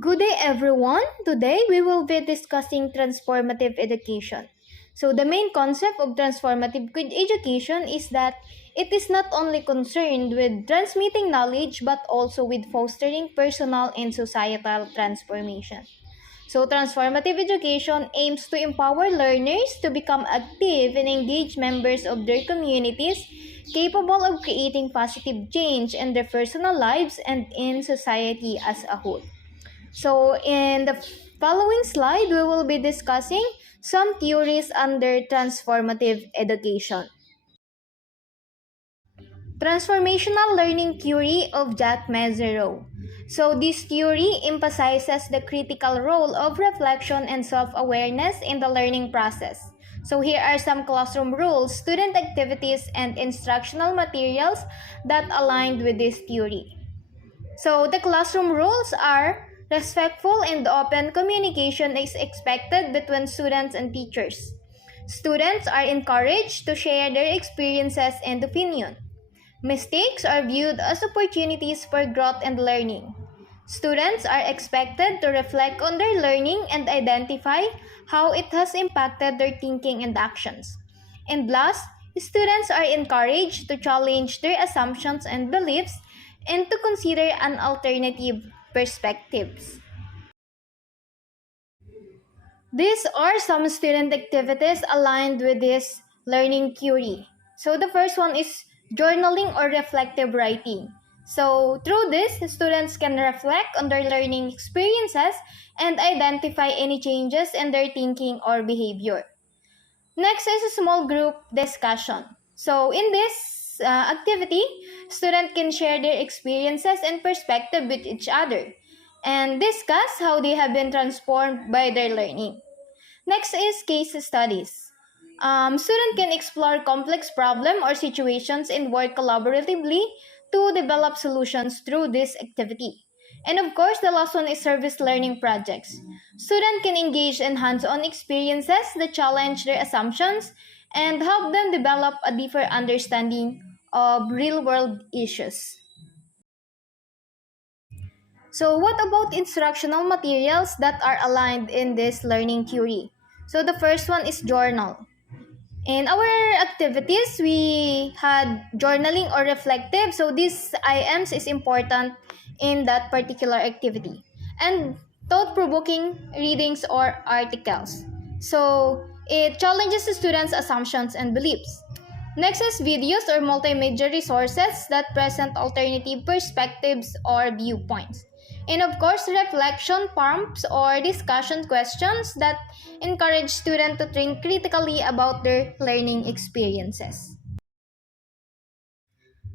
Good day, everyone. Today we will be discussing transformative education. So, the main concept of transformative education is that it is not only concerned with transmitting knowledge but also with fostering personal and societal transformation. So, transformative education aims to empower learners to become active and engaged members of their communities, capable of creating positive change in their personal lives and in society as a whole. So, in the following slide, we will be discussing some theories under transformative education. Transformational learning theory of Jack Mezirow. So, this theory emphasizes the critical role of reflection and self-awareness in the learning process. So, here are some classroom rules, student activities, and instructional materials that aligned with this theory. So the classroom rules are respectful and open communication is expected between students and teachers. Students are encouraged to share their experiences and opinion. Mistakes are viewed as opportunities for growth and learning. Students are expected to reflect on their learning and identify how it has impacted their thinking and actions. And last, students are encouraged to challenge their assumptions and beliefs and to consider an alternative perspectives. These are some student activities aligned with this learning theory. So the first one is journaling or reflective writing. So through this, students can reflect on their learning experiences and identify any changes in their thinking or behavior. Next is a small group discussion. So in this activity, students can share their experiences and perspective with each other and discuss how they have been transformed by their learning. Next is case studies. Students can explore complex problems or situations and work collaboratively to develop solutions through this activity. And of course, the last one is service learning projects. Students can engage in hands-on experiences that challenge their assumptions and help them develop a deeper understanding of real-world issues. So what about instructional materials that are aligned in this learning theory? So the first one is journal. In our activities, we had journaling or reflective. So these IMs is important in that particular activity. And thought-provoking readings or articles. So it challenges the students' assumptions and beliefs. Next is videos or multimedia resources that present alternative perspectives or viewpoints. And of course, reflection prompts or discussion questions that encourage students to think critically about their learning experiences.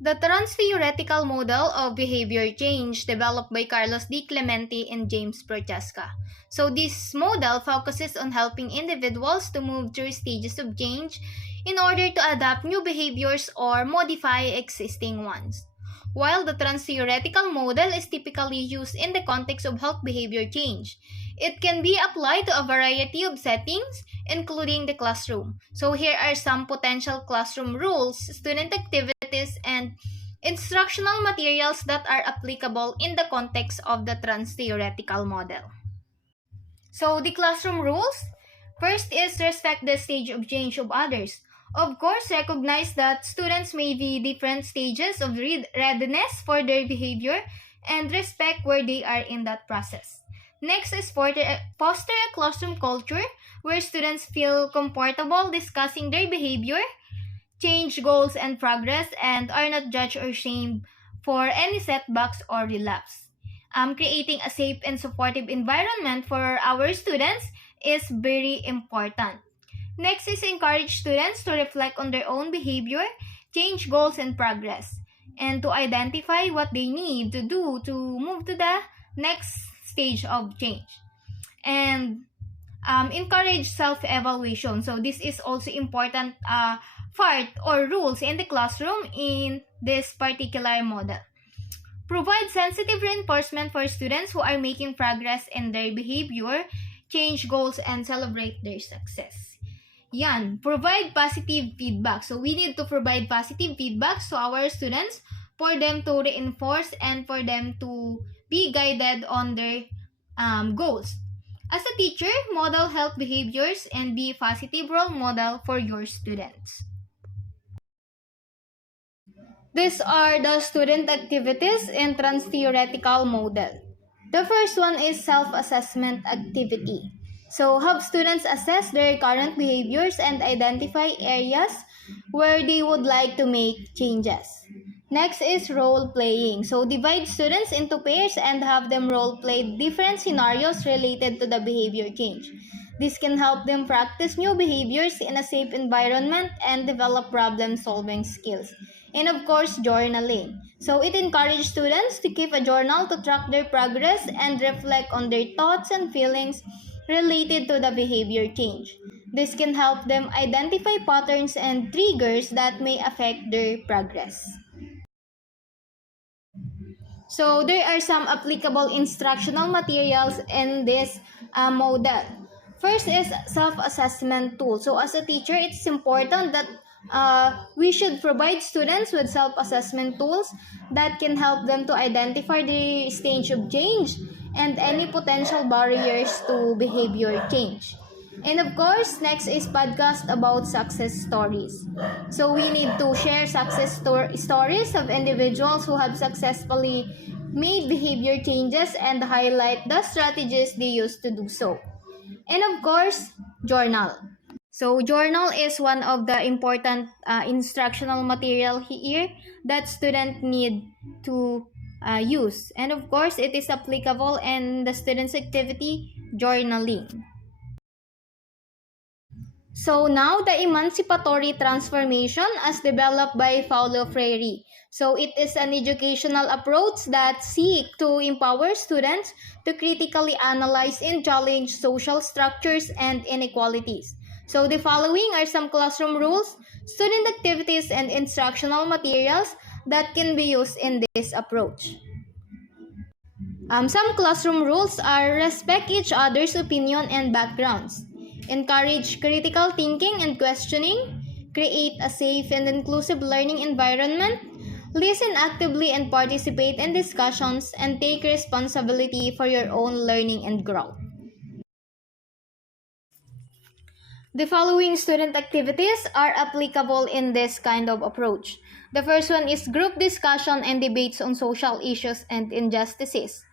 The trans-theoretical model of behavior change developed by Carlos D. Clemente and James Prochaska. So this model focuses on helping individuals to move through stages of change in order to adapt new behaviors or modify existing ones. While the trans-theoretical model is typically used in the context of health behavior change, it can be applied to a variety of settings, including the classroom. So here are some potential classroom rules, student activities, and instructional materials that are applicable in the context of the trans-theoretical model. So the classroom rules, first is respect the stage of change of others. Of course, recognize that students may be different stages of readiness for their behavior and respect where they are in that process. Next is foster a classroom culture where students feel comfortable discussing their behavior, change goals and progress, and are not judged or shamed for any setbacks or relapse. Creating a safe and supportive environment for our students is very important. Next is encourage students to reflect on their own behavior, change goals and progress, and to identify what they need to do to move to the next stage of change. And encourage self-evaluation. So this is also important part or rules in the classroom in this particular model. Provide sensitive reinforcement for students who are making progress in their behavior, change goals, and celebrate their success. Yan, provide positive feedback. So we need to provide positive feedback to our students for them to reinforce and for them to be guided on their goals. As a teacher, model health behaviors and be a positive role model for your students. These are the student activities in trans-theoretical model. The first one is self-assessment activity. So have students assess their current behaviors and identify areas where they would like to make changes. Next is role playing. So divide students into pairs and have them role play different scenarios related to the behavior change. This can help them practice new behaviors in a safe environment and develop problem solving skills. And of course, journaling. So it encourages students to keep a journal to track their progress and reflect on their thoughts and feelings related to the behavior change. This can help them identify patterns and triggers that may affect their progress. So there are some applicable instructional materials in this model. First is self-assessment tool. So as a teacher, it's important that we should provide students with self-assessment tools that can help them to identify the stage of change and any potential barriers to behavior change. And of course, next is podcast about success stories. So we need to share stories of individuals who have successfully made behavior changes and highlight the strategies they use to do so. And of course, journal. So journal is one of the important instructional material here that student need to use. And of course, it is applicable in the student's activity journaling. So now the emancipatory transformation as developed by Paulo Freire. So it is an educational approach that seek to empower students to critically analyze and challenge social structures and inequalities. So the following are some classroom rules, student activities, and instructional materials that can be used in this approach. Some classroom rules are respect each other's opinion and backgrounds, encourage critical thinking and questioning, create a safe and inclusive learning environment, listen actively and participate in discussions, and take responsibility for your own learning and growth. The following student activities are applicable in this kind of approach. The first one is group discussion and debates on social issues and injustices.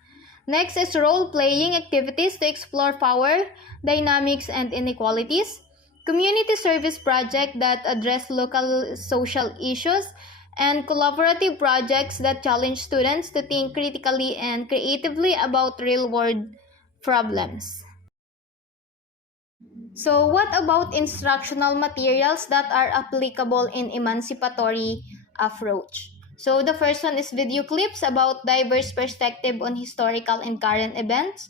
Next is role-playing activities to explore power, dynamics, and inequalities. Community service projects that address local social issues, and collaborative projects that challenge students to think critically and creatively about real-world problems. So what about instructional materials that are applicable in emancipatory approach? So the first one is video clips about diverse perspective on historical and current events.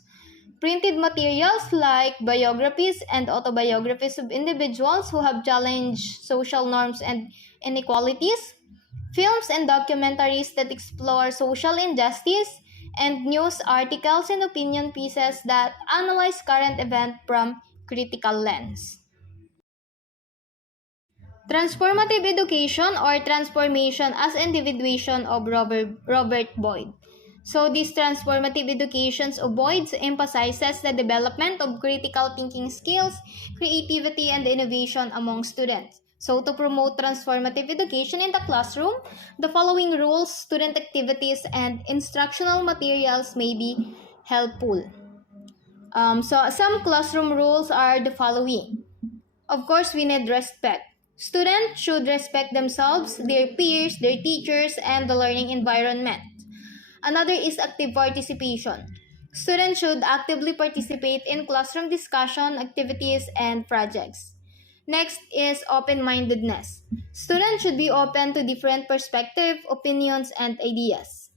Printed materials like biographies and autobiographies of individuals who have challenged social norms and inequalities. Films and documentaries that explore social injustice, and news articles and opinion pieces that analyze current events from critical lens. Transformative education or transformation as individuation of Robert Boyd. So this transformative education of Boyd's emphasizes the development of critical thinking skills, creativity, and innovation among students. So to promote transformative education in the classroom, the following rules, student activities, and instructional materials may be helpful. So some classroom rules are the following. Of course, we need respect. Students should respect themselves, their peers, their teachers, and the learning environment. Another is active participation. Students should actively participate in classroom discussion, activities, and projects. Next is open-mindedness. Students should be open to different perspectives, opinions, and ideas.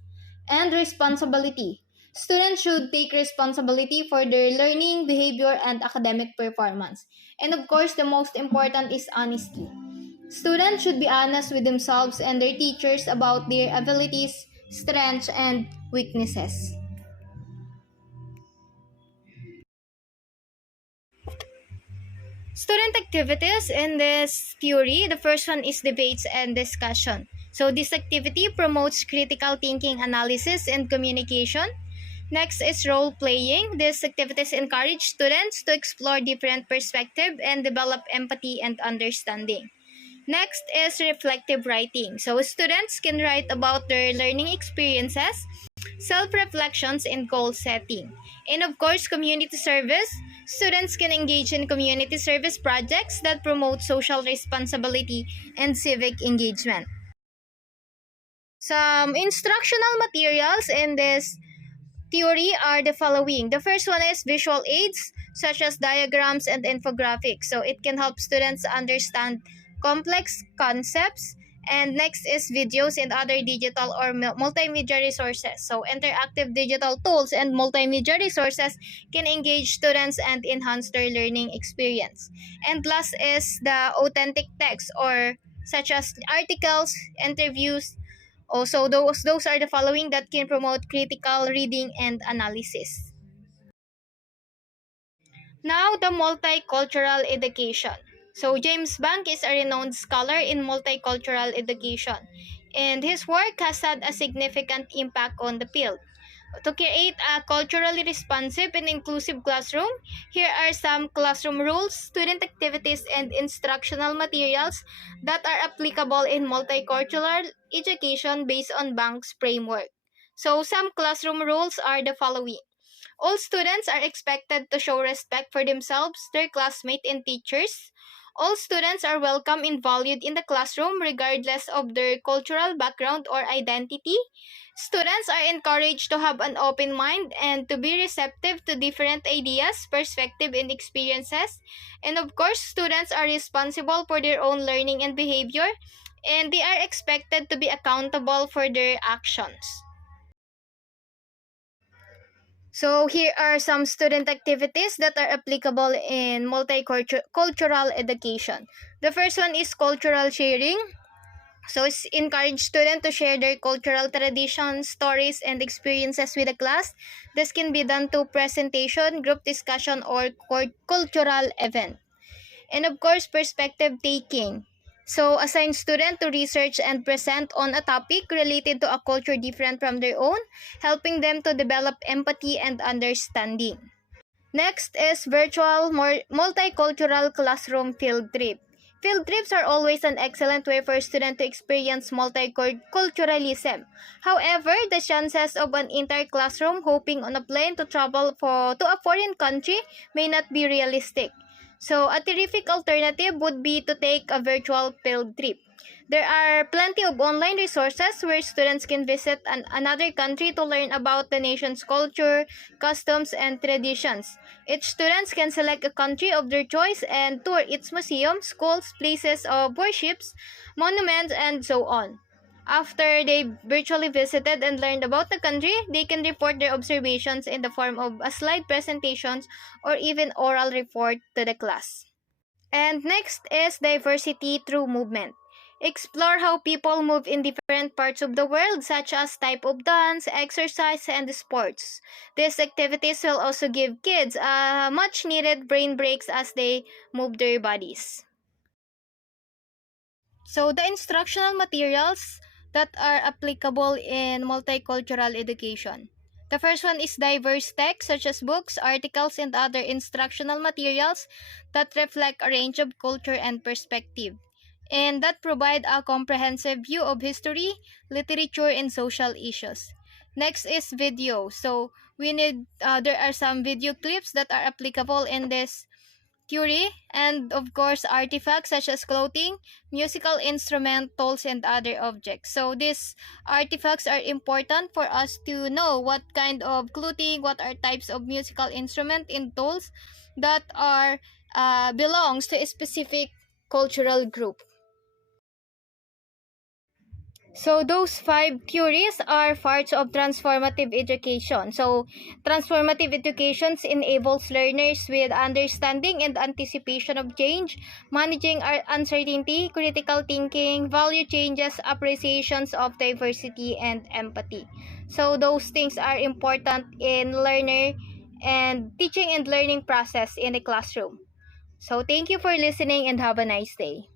And responsibility. Students should take responsibility for their learning, behavior, and academic performance. And of course, the most important is honesty. Students should be honest with themselves and their teachers about their abilities, strengths, and weaknesses. Student activities in this theory, the first one is debates and discussion. So this activity promotes critical thinking, analysis, and communication. Next is role playing. These activities encourage students to explore different perspectives and develop empathy and understanding. Next is reflective writing. So students can write about their learning experiences, self-reflections, and goal setting. And of course, community service. Students can engage in community service projects that promote social responsibility and civic engagement. Some instructional materials in this theory are the following. The first one is visual aids, such as diagrams and infographics. So it can help students understand complex concepts. And next is videos and other digital or multimedia resources. So interactive digital tools and multimedia resources can engage students and enhance their learning experience. And last is the authentic text, or such as articles, interviews. Also, those are the following that can promote critical reading and analysis. Now, the multicultural education. So, James Bank is a renowned scholar in multicultural education, and his work has had a significant impact on the field. To create a culturally responsive and inclusive classroom, here are some classroom rules, student activities, and instructional materials that are applicable in multicultural education based on Bank's framework. So, some classroom rules are the following. All students are expected to show respect for themselves, their classmates, and teachers. All students are welcome and valued in the classroom regardless of their cultural background or identity. Students are encouraged to have an open mind and to be receptive to different ideas, perspectives, and experiences. And of course, students are responsible for their own learning and behavior, and they are expected to be accountable for their actions. So here are some student activities that are applicable in multicultural education. The first one is cultural sharing. So it's encourage students to share their cultural traditions, stories, and experiences with the class. This can be done through presentation, group discussion, or cultural event. And of course, perspective taking. So assign student to research and present on a topic related to a culture different from their own, helping them to develop empathy and understanding. Next is virtual multicultural classroom field trip. Field trips are always an excellent way for students to experience multiculturalism. However, the chances of an entire classroom hopping on a plane to travel to a foreign country may not be realistic. So, a terrific alternative would be to take a virtual field trip. There are plenty of online resources where students can visit another country to learn about the nation's culture, customs, and traditions. Each students can select a country of their choice and tour its museums, schools, places of worships, monuments, and so on. After they virtually visited and learned about the country, they can report their observations in the form of a slide presentations or even oral report to the class. And next is diversity through movement. Explore how people move in different parts of the world, such as type of dance, exercise, and sports. These activities will also give kids much needed brain breaks as they move their bodies. So the instructional materials that are applicable in multicultural education. The first one is diverse text such as books, articles, and other instructional materials that reflect a range of culture and perspective, and that provide a comprehensive view of history, literature, and social issues. Next is video. So there are some video clips that are applicable in this theory, and of course artifacts such as clothing, musical instrument, tools, and other objects. So these artifacts are important for us to know what kind of clothing, what are types of musical instrument and tools that are belongs to a specific cultural group. So those five theories are parts of transformative education. So transformative education enables learners with understanding and anticipation of change, managing our uncertainty, critical thinking, value changes, appreciations of diversity, and empathy. So those things are important in learner and teaching and learning process in a classroom. So thank you for listening and have a nice day.